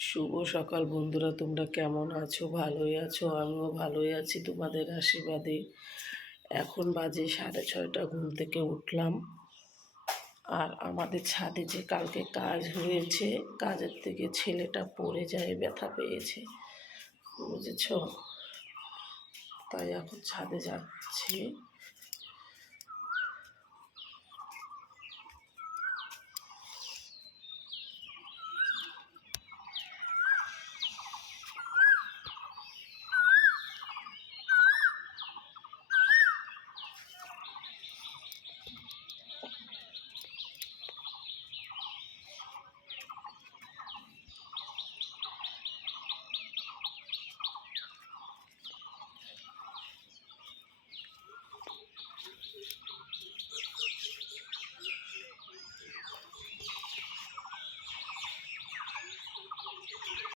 শুভ সকাল বন্ধুরা, তোমরা কেমন আছো? ভালোই আছো? আমিও ভালোই আছি তোমাদের আশীর্বাদে। এখন বাজে 6:30, ঘুম থেকে উঠলাম। আর আমাদের ছাদে যে কালকে কাজ হয়েছে, কাজের থেকে ছেলেটা পড়ে যায়, ব্যথা পেয়েছে, বুঝেছ? তাই এখন ছাদে যাচ্ছি।